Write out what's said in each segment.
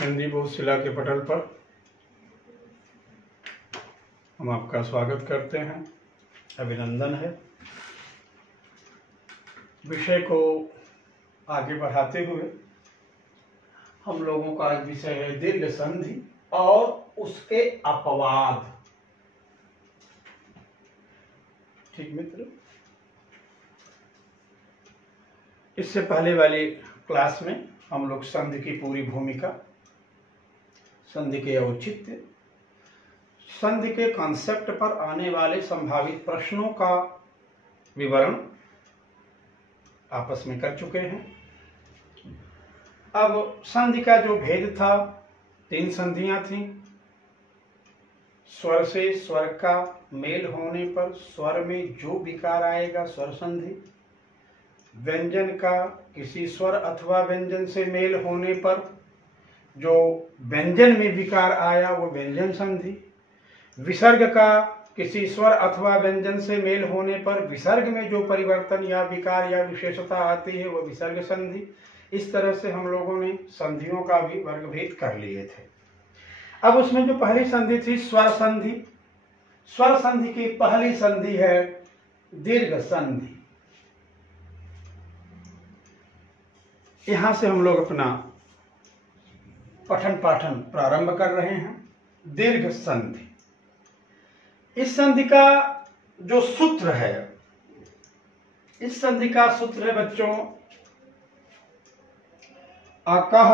हिंदी बहुशिला के पटल पर हम आपका स्वागत करते हैं, अभिनंदन है। विषय को आगे बढ़ाते हुए हम लोगों का आज विषय है दीर्घ संधि और उसके अपवाद। ठीक मित्र, इससे पहले वाली क्लास में हम लोग संधि की पूरी भूमिका, संधि के औचित्य, संधि के कॉन्सेप्ट पर आने वाले संभावित प्रश्नों का विवरण आपस में कर चुके हैं। अब संधि का जो भेद था, 3 संधियां थीं। स्वर से स्वर का मेल होने पर स्वर में जो विकार आएगा स्वर संधि, व्यंजन का किसी स्वर अथवा व्यंजन से मेल होने पर जो व्यंजन में विकार आया वो व्यंजन संधि, विसर्ग का किसी स्वर अथवा व्यंजन से मेल होने पर विसर्ग में जो परिवर्तन या विकार या विशेषता आती है वो विसर्ग संधि। इस तरह से हम लोगों ने संधियों का भी वर्गभेद कर लिए थे। अब उसमें जो पहली संधि थी स्वर संधि, स्वर संधि की पहली संधि है दीर्घ संधि। यहां से हम लोग अपना पठन पाठन प्रारंभ कर रहे हैं। दीर्घ संधि, इस संधि का जो सूत्र है, इस संधि का सूत्र है बच्चों अकः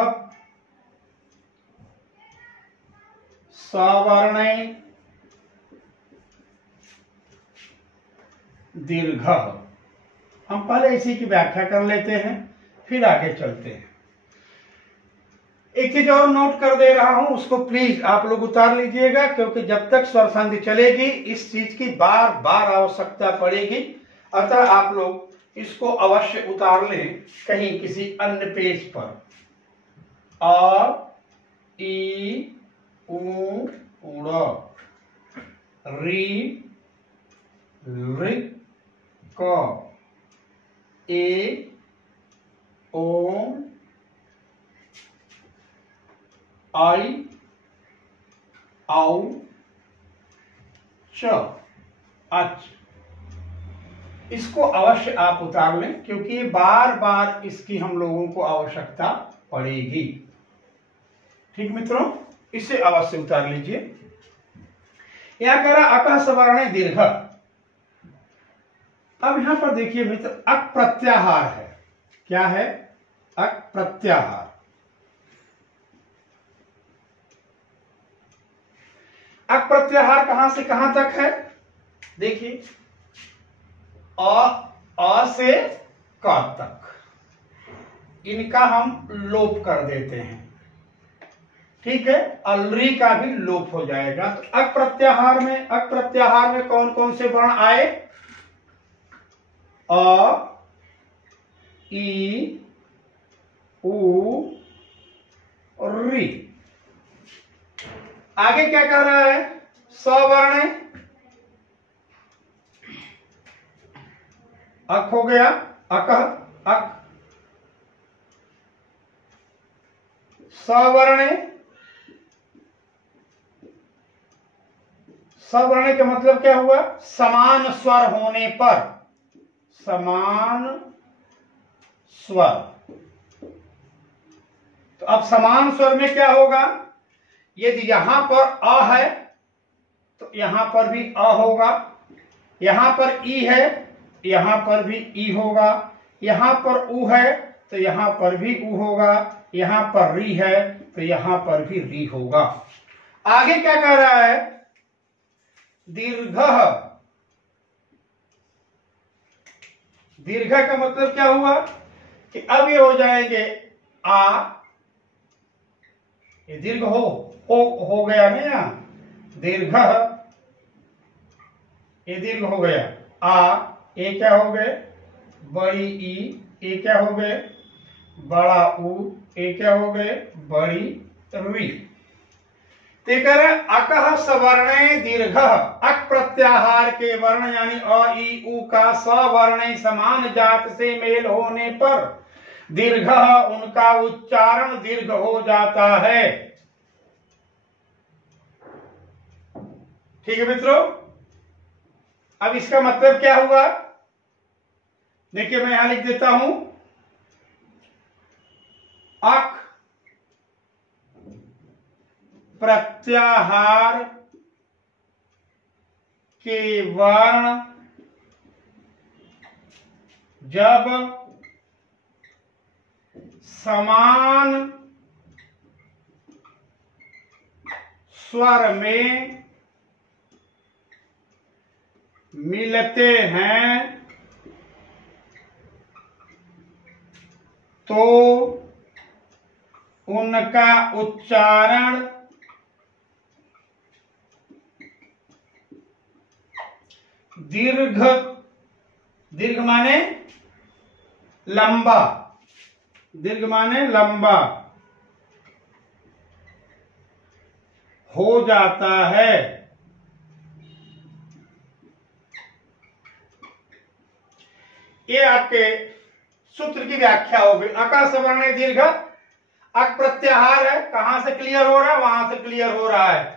सवर्णे दीर्घः। हम पहले इसी की व्याख्या कर लेते हैं, फिर आगे चलते हैं। एक चीज और नोट कर दे रहा हूं, उसको प्लीज आप लोग उतार लीजिएगा, क्योंकि जब तक स्वर संधि चलेगी इस चीज की बार बार आवश्यकता पड़ेगी। अतः आप लोग इसको अवश्य उतार लें कहीं किसी अन्य पेज पर। अ, ई, उ, ऋ, री, ऋ, क, ए, ओम, आई, औ, च, अच। इसको अवश्य आप उतार लें, क्योंकि बार बार इसकी हम लोगों को आवश्यकता पड़ेगी। ठीक मित्रों, इसे अवश्य उतार लीजिए। यहां कह रहा अकः सवर्णे दीर्घ। अब यहां पर देखिए मित्र, अक प्रत्याहार है। क्या है? अक प्रत्याहार। अक प्रत्याहार कहां से कहां तक है? देखिए, अ से क तक इनका हम लोप कर देते हैं। ठीक है, अलरी का भी लोप हो जाएगा। तो अक प्रत्याहार में कौन कौन से वर्ण आए? अ, ई, उ, री। आगे क्या कह रहा है? सवर्ण अक हो गया, अकः अक। सवर्ण, सवर्ण का मतलब क्या हुआ? समान स्वर होने पर, समान स्वर। तो अब समान स्वर में क्या होगा? यदि यहां पर अ है तो यहां पर भी अ होगा, यहां पर ई है यहां पर भी ई होगा, यहां पर उ है तो यहां पर भी उ होगा, यहां पर री है तो यहां पर भी री होगा। आगे क्या कह रहा है? दीर्घः। दीर्घ का मतलब क्या हुआ कि अब ये हो जाएंगे आ, ये दीर्घ हो गया ना, यहां दीर्घ, ये दीर्घ हो गया। आ, ये क्या हो गए? बड़ी ई, ये क्या हो गए? बड़ा उ, ये क्या हो गए? बड़ी री। तो कह रहे अकः सवर्णे दीर्घ। अक प्रत्याहार के वर्ण यानी अ, ई, उ का सवर्ण समान जात से मेल होने पर दीर्घ, उनका उच्चारण दीर्घ हो जाता है। ठीक है मित्रों, अब इसका मतलब क्या हुआ? देखिए मैं यहां लिख देता हूं, अक प्रत्याहार के वर्ण जब समान स्वर में मिलते हैं तो उनका उच्चारण दीर्घ, दीर्घ माने लंबा, दीर्घ माने लंबा हो जाता है। ये आपके सूत्र की व्याख्या हो गई। अका सवर्ण दीर्घ, अक प्रत्याहार है, कहां से क्लियर हो रहा है? वहां से क्लियर हो रहा है।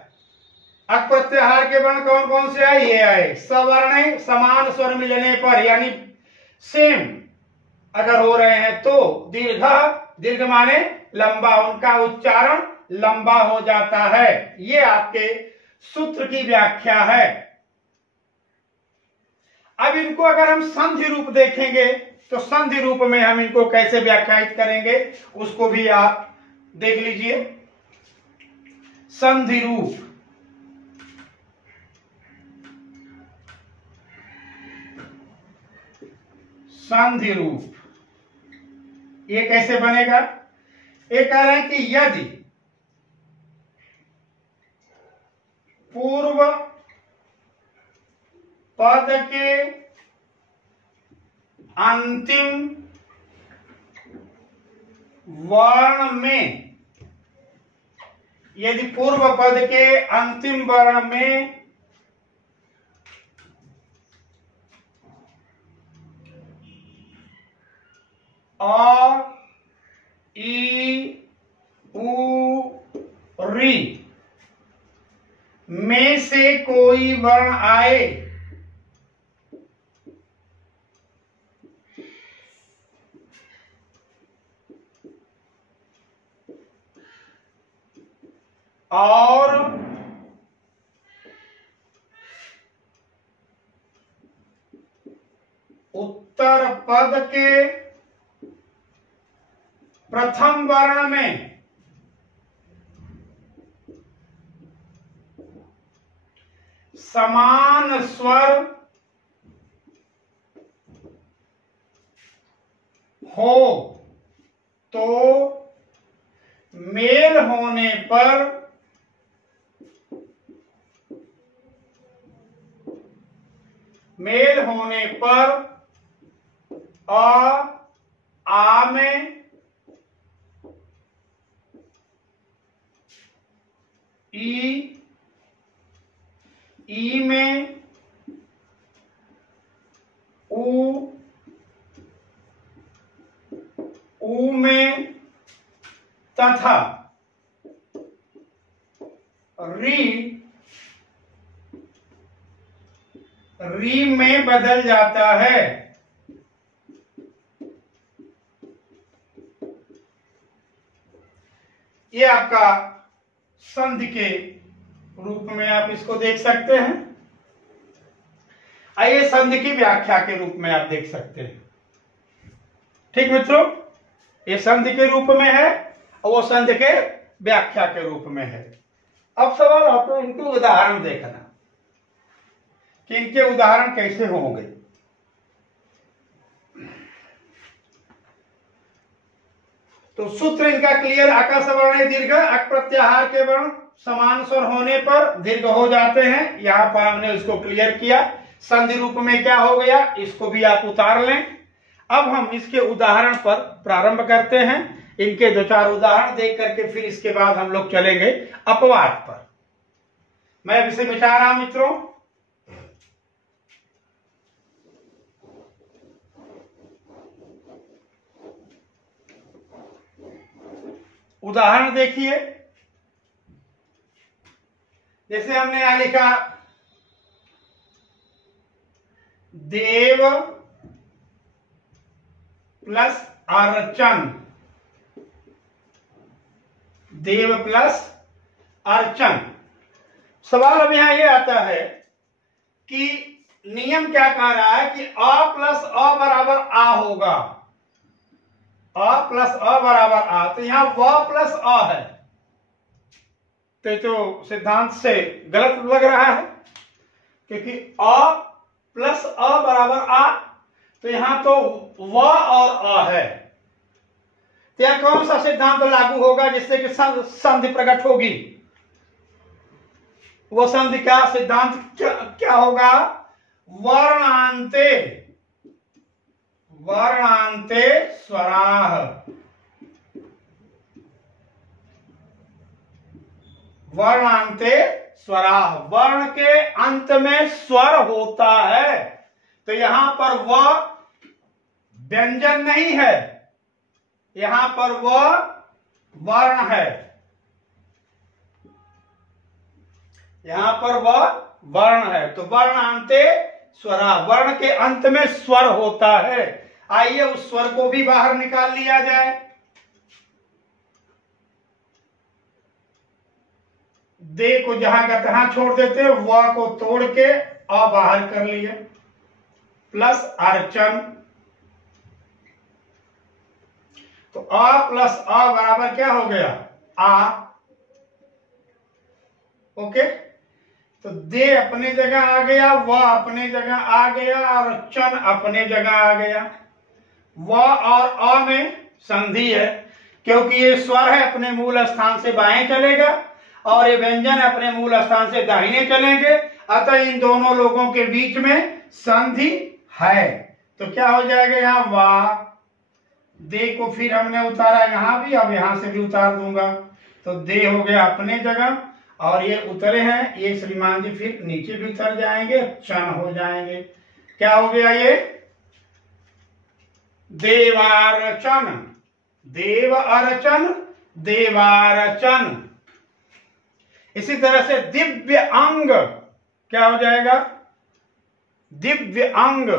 अक प्रत्याहार के वर्ण कौन कौन से आए? ये आए। सवर्ण समान स्वर मिलने पर, यानी सेम अगर हो रहे हैं तो दीर्घ, दीर्घ माने लंबा, उनका उच्चारण लंबा हो जाता है। ये आपके सूत्र की व्याख्या है। अब इनको अगर हम संधि रूप देखेंगे तो संधि रूप में हम इनको कैसे व्याख्यायित करेंगे उसको भी आप देख लीजिए। संधि रूप, संधि रूप ये कैसे बनेगा? ये कह रहे हैं कि यदि पूर्व पद के अंतिम वर्ण में, यदि पूर्व पद के अंतिम वर्ण में अ, ई, उ, री में से कोई वर्ण आए और उत्तर पद के प्रथम वर्ण में समान स्वर हो तो मेल होने पर आ में ई में उ में तथा री में बदल जाता है। ये आपका संधि के रूप में आप इसको देख सकते हैं। आइए संधि की व्याख्या के रूप में आप देख सकते हैं। ठीक मित्रों, ये संधि के रूप में है और वो संधि के व्याख्या के रूप में है। अब सवाल आता है इनके उदाहरण देखना कि इनके उदाहरण कैसे होंगे। तो सूत्र इनका क्लियर, अका सवर्ण दीर्घ, अक प्रत्याहार के वर्ण समान स्वर होने पर दीर्घ हो जाते हैं। यहां पर हमने इसको क्लियर किया। संधि रूप में क्या हो गया इसको भी आप उतार लें। अब हम इसके उदाहरण पर प्रारंभ करते हैं। इनके दो चार उदाहरण देख करके फिर इसके बाद हम लोग चलेंगे अपवाद पर। मैं अब इसे मिटा रहा हूं मित्रों। उदाहरण देखिए, जैसे हमने यहां लिखा देव प्लस अर्चन, देव प्लस अर्चन। सवाल अब यहां यह आता है कि नियम क्या कह रहा है कि अ प्लस अ बराबर आ होगा, अ प्लस अ बराबर आ, तो यहां व प्लस अ है, तो सिद्धांत से गलत लग रहा है, क्योंकि अ प्लस अ बराबर आ, तो यहां तो व और अ है, तो यह कौन सा सिद्धांत लागू होगा जिससे कि संधि प्रकट होगी? वो संधि क्या सिद्धांत क्या होगा? वर्णांते, वर्णांते स्वराः, वर्णांते स्वराः, वर्ण के अंत में स्वर होता है, तो यहां पर व व्यंजन नहीं है, यहां पर व वर्ण है, यहां पर व वर्ण है, तो वर्णांते स्वरा, वर्ण के अंत में स्वर होता है। आइए उस स्वर को भी बाहर निकाल लिया जाए। दे को जहां का तहां छोड़ देते हैं, व को तोड़ के अ बाहर कर लिए, प्लस अर्चन, तो अ प्लस अ बराबर क्या हो गया? आ। ओके, तो दे अपने जगह आ गया, व अपने जगह आ गया, और चन अपने जगह आ गया। व और अ में संधि है, क्योंकि ये स्वर है अपने मूल स्थान से बाएं चलेगा और ये व्यंजन अपने मूल स्थान से दाहिने चलेंगे, अतः इन दोनों लोगों के बीच में संधि है, तो क्या हो जाएगा यहाँ वा। दे को फिर हमने उतारा यहां भी, अब यहां से भी उतार दूंगा, तो दे हो गया अपने जगह, और ये उतरे हैं, ये श्रीमान जी फिर नीचे भी उतर जाएंगे, चन हो जाएंगे। क्या हो गया ये? देवार्चन, देव अर्चन, देवार्चन। इसी तरह से दिव्य अंग क्या हो जाएगा? दिव्य अंग,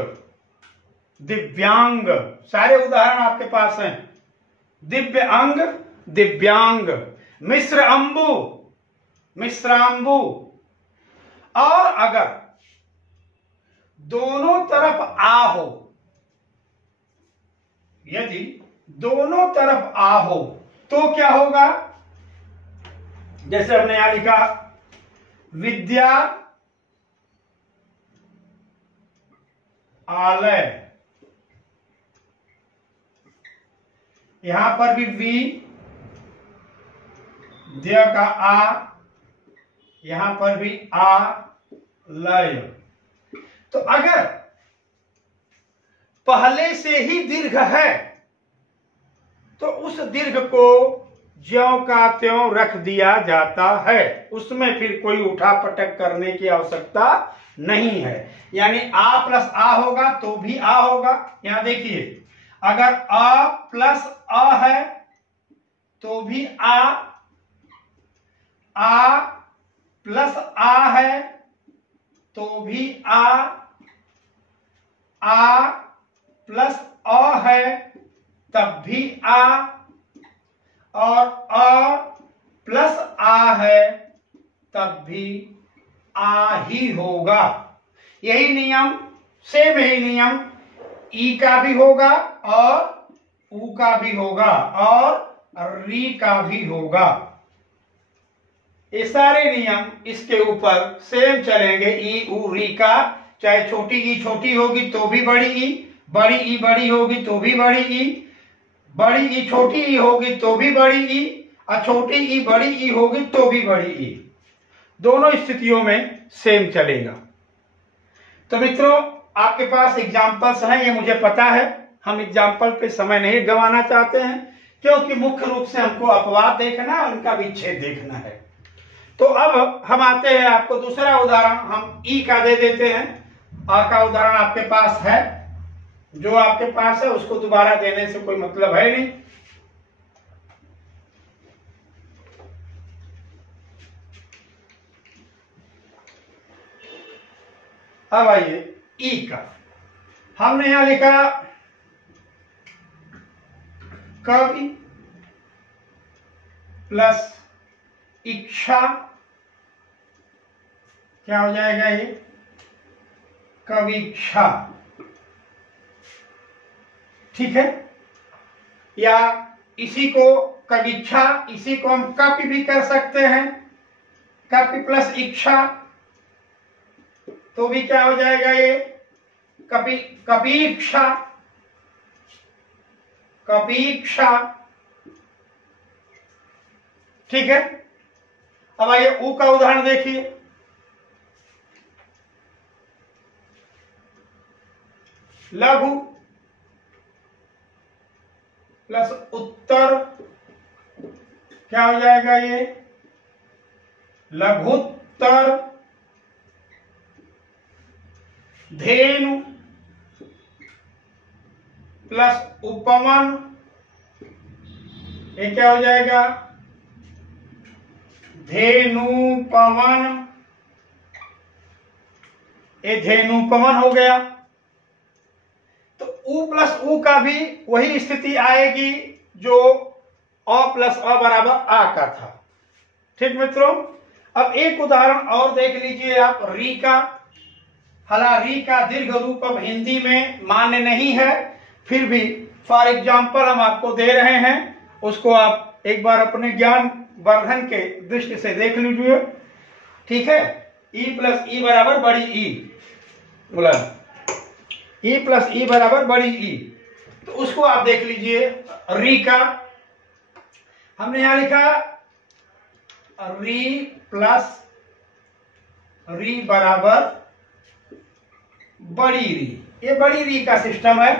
दिव्यांग। सारे उदाहरण आपके पास हैं, दिव्य अंग, दिव्यांग। मिश्र अंबु, मिश्रांबु। और अगर दोनों तरफ आ हो, यदि दोनों तरफ आ हो तो क्या होगा? जैसे हमने यहां लिखा विद्या आलय, यहां पर भी वी, द्य का आ, यहां पर भी आ लय। तो अगर पहले से ही दीर्घ है तो उस दीर्घ को ज्यों का त्यों रख दिया जाता है, उसमें फिर कोई उठा पटक करने की आवश्यकता नहीं है। यानी आ प्लस आ होगा तो भी आ होगा। यहां देखिए, अगर आ प्लस आ है तो भी आ प्लस आ है तो भी आ प्लस अ है तब भी आ, और अ प्लस आ है तब भी आ ही होगा। यही नियम, सेम यही नियम ई का भी होगा और ऊ का भी होगा और री का भी होगा। ये सारे नियम इसके ऊपर सेम चलेंगे। ई ऊ री का, चाहे छोटी ई छोटी होगी तो भी बड़ी ई, बड़ी ई बड़ी होगी तो भी बड़ी ई, बड़ी ई छोटी ई होगी तो भी बड़ी ई, और छोटी ई बड़ी ई होगी तो भी बड़ी ई। दोनों स्थितियों में सेम चलेगा। तो मित्रों, आपके पास एग्जाम्पल्स हैं, ये मुझे पता है। हम एग्जाम्पल पे समय नहीं गंवाना चाहते हैं, क्योंकि मुख्य रूप से हमको अपवाद देखना है, उनका विच्छेद देखना है। तो अब हम आते हैं, आपको दूसरा उदाहरण हम ई का दे देते हैं। आ का उदाहरण आपके पास है, जो आपके पास है उसको दोबारा देने से कोई मतलब है नहीं। अब आइए ई का, हमने यहां लिखा कवि प्लस इच्छा, क्या हो जाएगा ये, कविच्छा। ठीक है, या इसी को कविच्छा, इसी को हम कपि भी कर सकते हैं, कपि प्लस इच्छा, तो भी क्या हो जाएगा ये, कपि, कपीक्षा, कपीक्षा। ठीक है, अब आइए ऊ का उदाहरण देखिए। लघु प्लस उत्तर, क्या हो जाएगा ये, लघुत्तर। धेनु प्लस उपमान, ये क्या हो जाएगा, धेनुपवन। ये धेनुपवन हो गया। तो उ प्लस उ का भी वही स्थिति आएगी जो अ प्लस अ बराबर आ का था। ठीक मित्रों, अब एक उदाहरण और देख लीजिए आप री का। हालांकि री का दीर्घ रूप अब हिंदी में मान्य नहीं है, फिर भी फॉर एग्जाम्पल हम आपको दे रहे हैं, उसको आप एक बार अपने ज्ञान वर्धन के दृष्टि से देख लीजिए। ठीक है, ई प्लस ई बराबर बड़ी ई, बोला ई प्लस ई बराबर बड़ी ई, तो उसको आप देख लीजिए। री का हमने यहां लिखा री प्लस री बराबर बड़ी री, ये बड़ी री का सिस्टम है,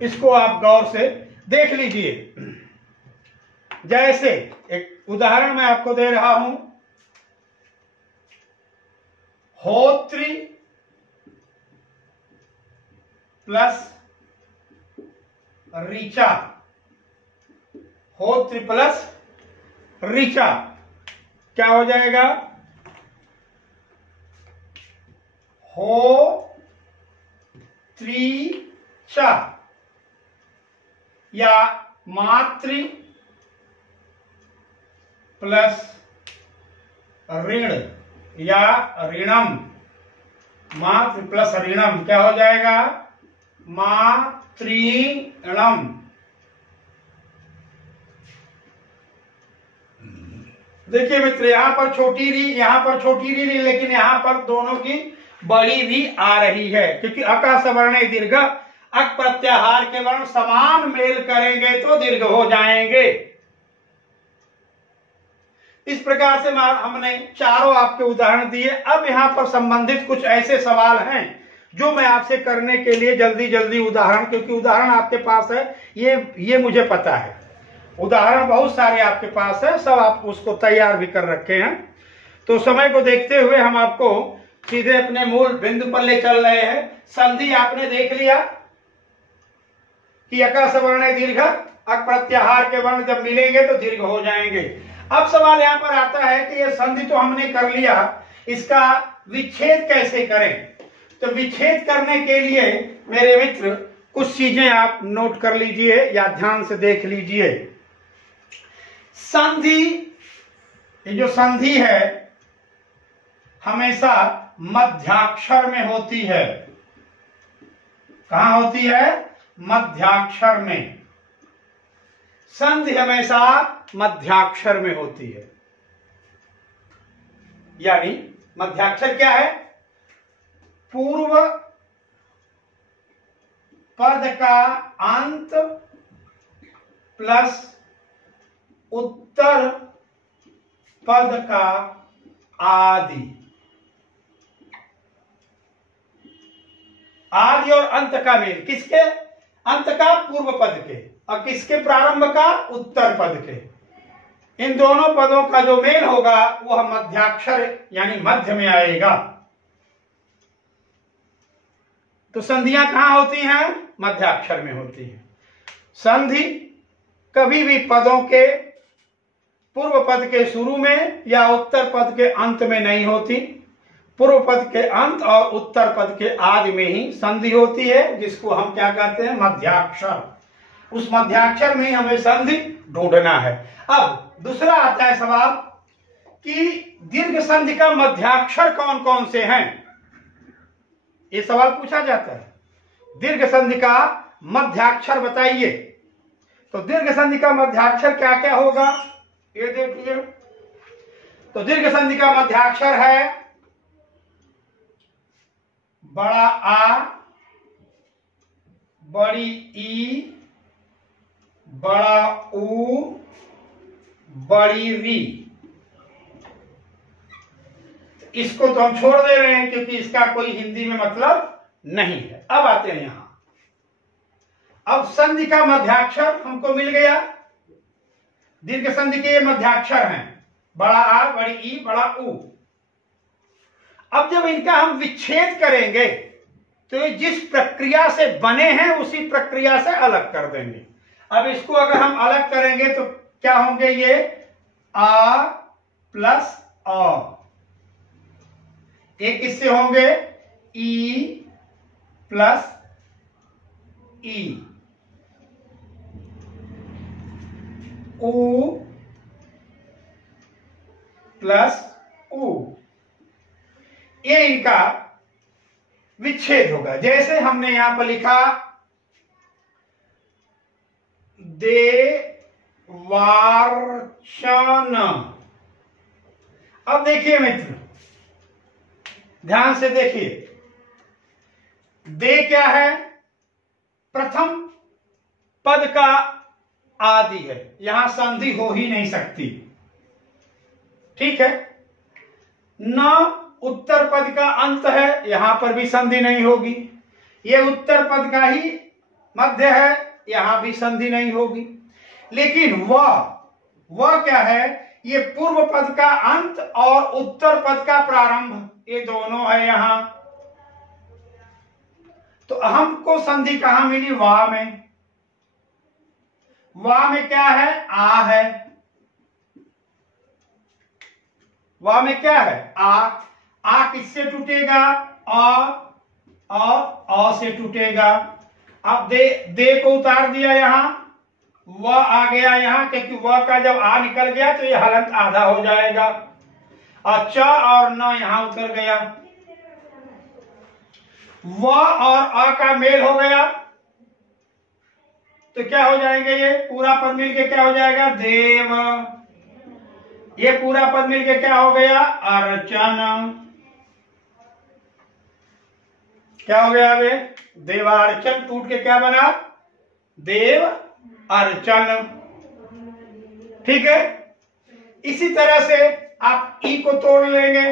इसको आप गौर से देख लीजिए। जैसे एक उदाहरण मैं आपको दे रहा हूं, होत्री प्लस ऋचा, होत्री प्लस ऋचा, क्या हो जाएगा, हो त्रिचा, या मातृ प्लस ऋण या ऋणम, मातृ प्लस ऋणम, क्या हो जाएगा, मातृणम। देखिए मित्र, यहां पर छोटी री, यहां पर छोटी री, लेकिन यहां पर दोनों की बड़ी री आ रही है, क्योंकि अका सवर्ण दीर्घ, अक प्रत्याहार के वर्ण समान मेल करेंगे तो दीर्घ हो जाएंगे। इस प्रकार से हमने चारों आपके उदाहरण दिए। अब यहां पर संबंधित कुछ ऐसे सवाल हैं जो मैं आपसे करने के लिए जल्दी जल्दी उदाहरण, क्योंकि उदाहरण आपके पास है, ये मुझे पता है, उदाहरण बहुत सारे आपके पास है, सब आप उसको तैयार भी कर रखे हैं। तो समय को देखते हुए हम आपको सीधे अपने मूल बिंदु पर ले चल रहे हैं। संधि आपने देख लिया कि अका सवर्ण दीर्घ, अक प्रत्याहार के वर्ण जब मिलेंगे तो दीर्घ हो जाएंगे। अब सवाल यहां पर आता है कि ये संधि तो हमने कर लिया, इसका विच्छेद कैसे करें। तो विच्छेद करने के लिए मेरे मित्र कुछ चीजें आप नोट कर लीजिए या ध्यान से देख लीजिए। संधि, ये जो संधि है हमेशा मध्याक्षर में होती है। कहां होती है, मध्याक्षर में। संधि हमेशा मध्याक्षर में होती है, यानी मध्याक्षर क्या है, पूर्व पद का अंत प्लस उत्तर पद का आदि। आदि और अंत का मेल, किसके, अंत का पूर्व पद के और किसके, प्रारंभ का उत्तर पद के। इन दोनों पदों का जो मेल होगा वह मध्याक्षर यानी मध्य में आएगा। तो संधियां कहां होती हैं, मध्याक्षर में होती हैं। संधि कभी भी पदों के पूर्व पद के शुरू में या उत्तर पद के अंत में नहीं होती। पूर्व पद के अंत और उत्तर पद के आदि में ही संधि होती है, जिसको हम क्या कहते हैं, मध्याक्षर। उस मध्याक्षर में ही हमें संधि ढूंढना है। अब दूसरा आता है सवाल कि दीर्घ संधि का मध्याक्षर कौन कौन से हैं। ये सवाल पूछा जाता है, दीर्घ संधि का मध्याक्षर बताइए। तो दीर्घ संधि का मध्याक्षर क्या क्या होगा, ये देखिए। तो दीर्घ संधि का मध्याक्षर है बड़ा आ, बड़ी ई, बड़ा ऊ, बड़ी री। इसको तो हम छोड़ दे रहे हैं क्योंकि इसका कोई हिंदी में मतलब नहीं है। अब आते हैं यहां। अब संधि का मध्याक्षर हमको मिल गया। दीर्घ संधि के मध्याक्षर हैं बड़ा आ, बड़ी ई, बड़ा ऊ। अब जब इनका हम विच्छेद करेंगे तो ये जिस प्रक्रिया से बने हैं उसी प्रक्रिया से अलग कर देंगे। अब इसको अगर हम अलग करेंगे तो क्या होंगे, ये आ प्लस अ। एक किससे होंगे, ई प्लस ई, ऊ प्लस ऊ। ये इनका विच्छेद होगा। जैसे हमने यहां पर लिखा देवार्चन। अब देखिए मित्र, ध्यान से देखिए, दे क्या है, प्रथम पद का आदि है, यहां संधि हो ही नहीं सकती, ठीक है। न उत्तर पद का अंत है, यहां पर भी संधि नहीं होगी। ये उत्तर पद का ही मध्य है, यहां भी संधि नहीं होगी। लेकिन वह क्या है, ये पूर्व पद का अंत और उत्तर पद का प्रारंभ, ये दोनों है यहां। तो हमको संधि कहां मिली, वा में। वा में क्या है, आ है। वा में क्या है, आ किससे टूटेगा, अ से टूटेगा। अब दे को उतार दिया यहां, वह आ गया यहां, क्योंकि वह का जब आ निकल गया तो ये हलंत आधा हो जाएगा। और च और न यहां उतर गया। व और अ का मेल हो गया तो क्या हो जाएंगे, ये पूरा पद मिलके क्या हो जाएगा, देव। ये पूरा पद मिलके क्या हो गया, अर्चन। क्या हो गया, वे देवार्चन टूट के क्या बना, देव अर्चन। ठीक है। इसी तरह से आप ई को तोड़ लेंगे,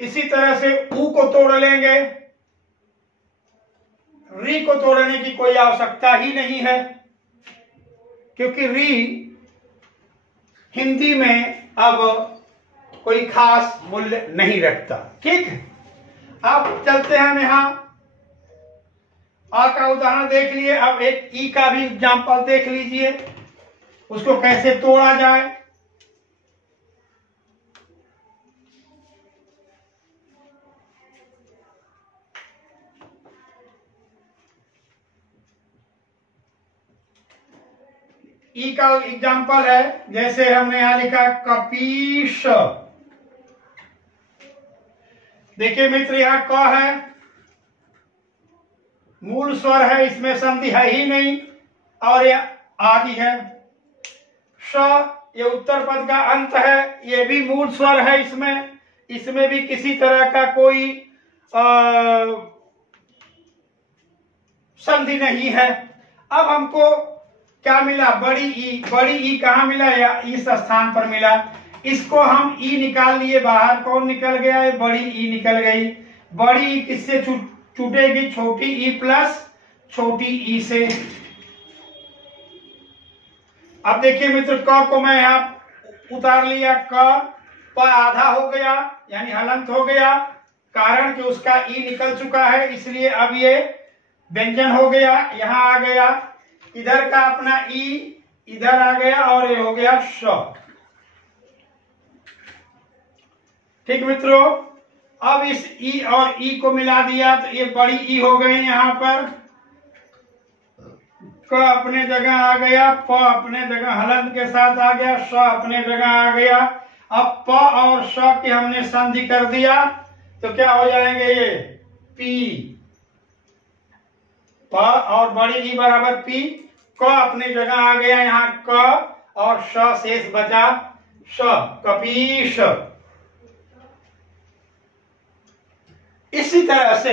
इसी तरह से ऊ को तोड़ लेंगे। री को तोड़ने की कोई आवश्यकता ही नहीं है, क्योंकि री हिंदी में अब कोई खास मूल्य नहीं रखता। ठीक है। अब चलते हैं हम यहां, आ का उदाहरण देख लिए। अब एक ई का भी एग्जाम्पल देख लीजिए, उसको कैसे तोड़ा जाए। ई का एग्जाम्पल है, जैसे हमने यहां लिखा कपीश। देखिए मित्र, यहां क है, मूल स्वर है, इसमें संधि है ही नहीं, और ये आदि है। श ये उत्तर पद का अंत है, ये भी मूल स्वर है, इसमें भी किसी तरह का कोई संधि नहीं है। अब हमको क्या मिला, बड़ी ई। बड़ी ई कहां मिला, या इस स्थान पर मिला। इसको हम ई निकाल लिए बाहर, कौन निकल गया है, बड़ी ई निकल गई। बड़ी ई किससे छूटेगी, छोटी ई प्लस छोटी ई से। अब देखिए मित्र, क को मैं यहां उतार लिया, क प आधा हो गया, यानी हलंत हो गया, कारण कि उसका ई निकल चुका है, इसलिए अब ये व्यंजन हो गया, यहां आ गया। इधर का अपना ई इधर आ गया और ये हो गया श। ठीक मित्रों, अब इस ई और ई को मिला दिया तो ये बड़ी ई हो गई, यहां पर क अपने जगह आ गया, प अपने जगह हलंत के साथ आ गया, स अपने जगह आ गया। अब प और स की हमने संधि कर दिया तो क्या हो जाएंगे ये पी, प और बड़ी ई बराबर पी। क अपने जगह आ गया, यहाँ क और श शेष बचा श, कपीश। इसी तरह से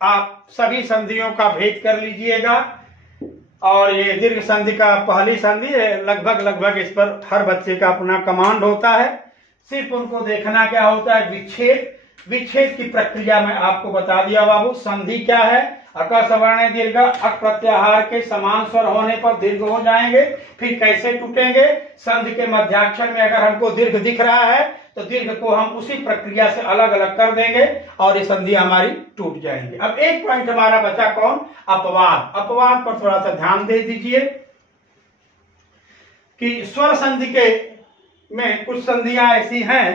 आप सभी संधियों का भेद कर लीजिएगा। और ये दीर्घ संधि का पहली संधि है, लगभग इस पर हर बच्चे का अपना कमांड होता है। सिर्फ उनको देखना क्या होता है, विच्छेद की प्रक्रिया में आपको बता दिया बाबू। संधि क्या है, अक सवर्ण दीर्घ, अक प्रत्याहार के समान स्वर होने पर दीर्घ हो जाएंगे। फिर कैसे टूटेंगे, संधि के मध्याक्षर में अगर हमको दीर्घ दिख रहा है तो दीर्घ को हम उसी प्रक्रिया से अलग अलग कर देंगे और ये संधि हमारी टूट जाएंगी। अब एक पॉइंट हमारा बचा कौन, अपवाद। अपवाद पर थोड़ा सा ध्यान दे दीजिए कि स्वर संधि के में कुछ संधियां ऐसी हैं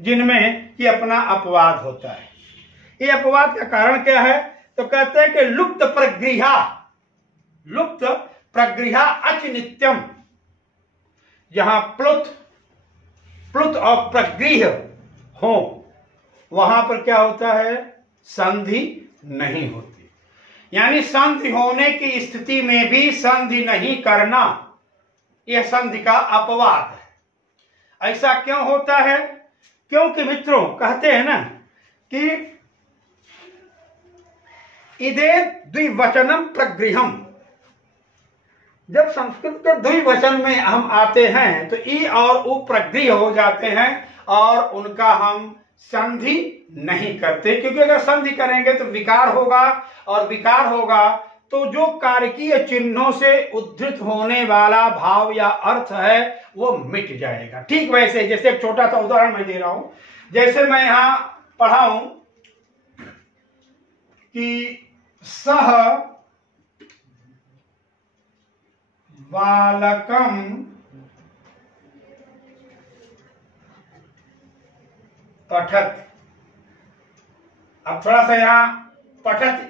जिनमें कि अपना अपवाद होता है। ये अपवाद का कारण क्या है, तो कहते हैं कि लुप्त प्रगृहा अच नित्यम। जहां प्लुत और प्रगृह हो वहां पर क्या होता है, संधि नहीं होती। यानी संधि होने की स्थिति में भी संधि नहीं करना, यह संधि का अपवाद है। ऐसा क्यों होता है, क्योंकि मित्रों कहते हैं ना कि इदे द्विवचनम प्रगृहम। जब संस्कृत के द्विवचन में हम आते हैं तो ई और उ प्रगृह हो जाते हैं और उनका हम संधि नहीं करते, क्योंकि अगर संधि करेंगे तो विकार होगा, और विकार होगा तो जो कारकीय चिन्हों से उद्धृत होने वाला भाव या अर्थ है वो मिट जाएगा। ठीक वैसे जैसे एक छोटा सा उदाहरण मैं दे रहा हूं, जैसे मैं यहां पढ़ा हूं कि सह बालकम पठत। अब थोड़ा सा यहां पठत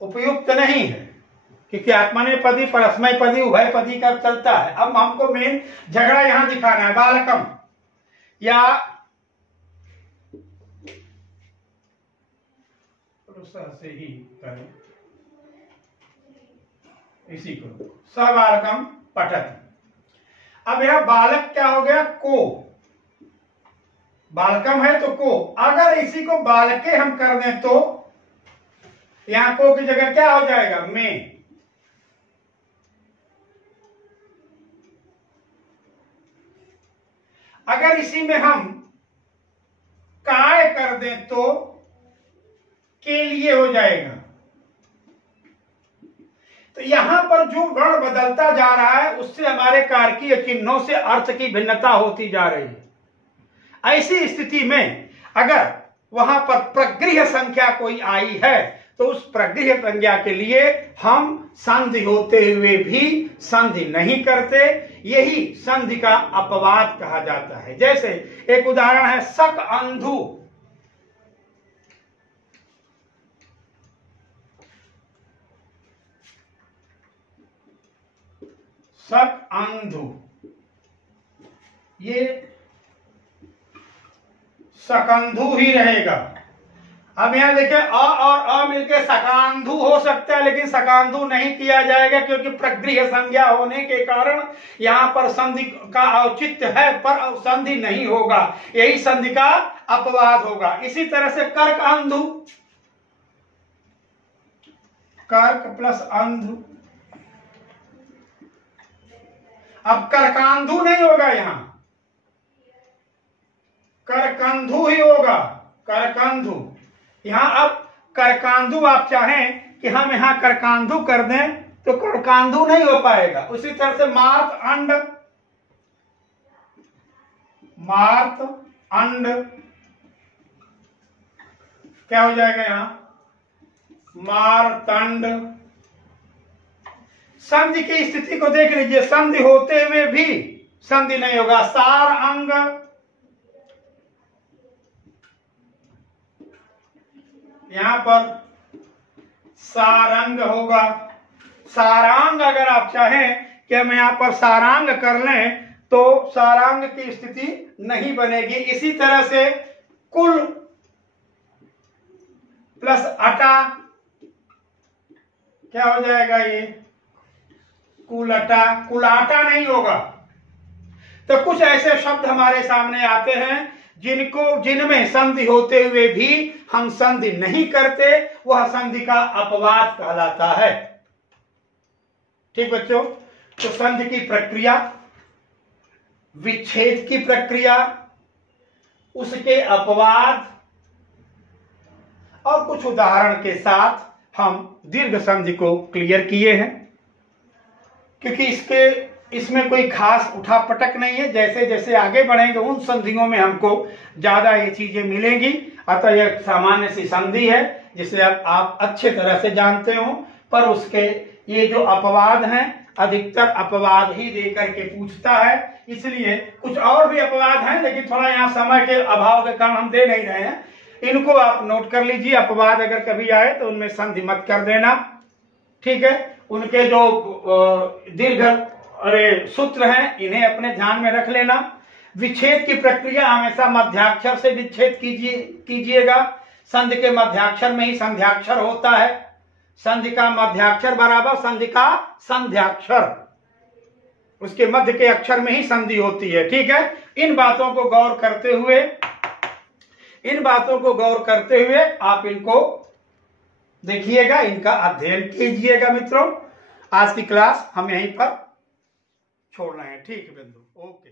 उपयुक्त नहीं है क्योंकि आत्मनेपदी परस्मैपदी उभयपदी का चलता है। अब हमको मेन झगड़ा यहां दिखाना है, बालकम या से ही करें, इसी को स बालकम पठत। अब यह बालक क्या हो गया, को, बालकम है तो को। अगर इसी को बालके हम कर दें तो यहां को की जगह क्या हो जाएगा, में। अगर इसी में हम काय कर दें तो के लिए हो जाएगा। तो यहां पर जो वर्ण बदलता जा रहा है उससे हमारे कारकीय चिन्हों से अर्थ की भिन्नता होती जा रही है। ऐसी स्थिति में अगर वहां पर प्रगृह संख्या कोई आई है तो उस प्रगृह संज्ञा के लिए हम संधि होते हुए भी संधि नहीं करते, यही संधि का अपवाद कहा जाता है। जैसे एक उदाहरण है सक अंधु। सक अंधु, ये सकंधु ही रहेगा। अब यहां देखिए अ और अ मिलकर सकांधु हो सकता है, लेकिन सकांधु नहीं किया जाएगा क्योंकि प्रगृह संज्ञा होने के कारण यहां पर संधि का औचित्य है पर संधि नहीं होगा, यही संधि का अपवाद होगा। इसी तरह से कर्क अंधु, कर्क प्लस अंधु। अब करकांधु नहीं होगा, यहां करकंधु ही होगा, करकंधु। यहां अब करकांधु आप चाहें कि हम यहां करकांधु कर दें तो करकांधु नहीं हो पाएगा। उसी तरह से मार्त अंड, मार्त अंड क्या हो जाएगा, यहां मारतंड। संधि की स्थिति को देख लीजिए, संधि होते हुए भी संधि नहीं होगा। सार अंग, यहां पर सारंग होगा। सारांग अगर आप चाहें कि हम यहां पर सारांग कर लें तो सारांग की स्थिति नहीं बनेगी। इसी तरह से कुल प्लस अटा क्या हो जाएगा, ये कुलटा, कुलाटा नहीं होगा। तो कुछ ऐसे शब्द हमारे सामने आते हैं जिनमें संधि होते हुए भी हम संधि नहीं करते, वह संधि का अपवाद कहलाता है। ठीक बच्चों, तो संधि की प्रक्रिया, विच्छेद की प्रक्रिया, उसके अपवाद और कुछ उदाहरण के साथ हम दीर्घ संधि को क्लियर किए हैं। क्योंकि इसमें कोई खास उठापटक नहीं है, जैसे जैसे आगे बढ़ेंगे उन संधियों में हमको ज्यादा ये चीजें मिलेंगी। अतः यह सामान्य सी संधि है जिसे अब आप अच्छे तरह से जानते हो, पर उसके ये जो अपवाद हैं अधिकतर अपवाद ही देकर के पूछता है, इसलिए कुछ और भी अपवाद हैं लेकिन थोड़ा यहाँ समय के अभाव के कारण हम दे नहीं रहे हैं। इनको आप नोट कर लीजिए, अपवाद अगर कभी आए तो उनमें संधि मत कर देना। ठीक है, उनके जो दीर्घ सूत्र हैं इन्हें अपने ध्यान में रख लेना। विच्छेद की प्रक्रिया हमेशा मध्याक्षर से विच्छेद कीजिएगा। संधि के मध्याक्षर में ही संध्याक्षर होता है। संधि का मध्याक्षर बराबर संधि का संध्याक्षर, उसके मध्य के अक्षर में ही संधि होती है। ठीक है, इन बातों को गौर करते हुए आप इनको देखिएगा, इनका अध्ययन कीजिएगा। मित्रों, आज की क्लास हम यहीं पर छोड़ रहे हैं। ठीक है बिंदु, ओके।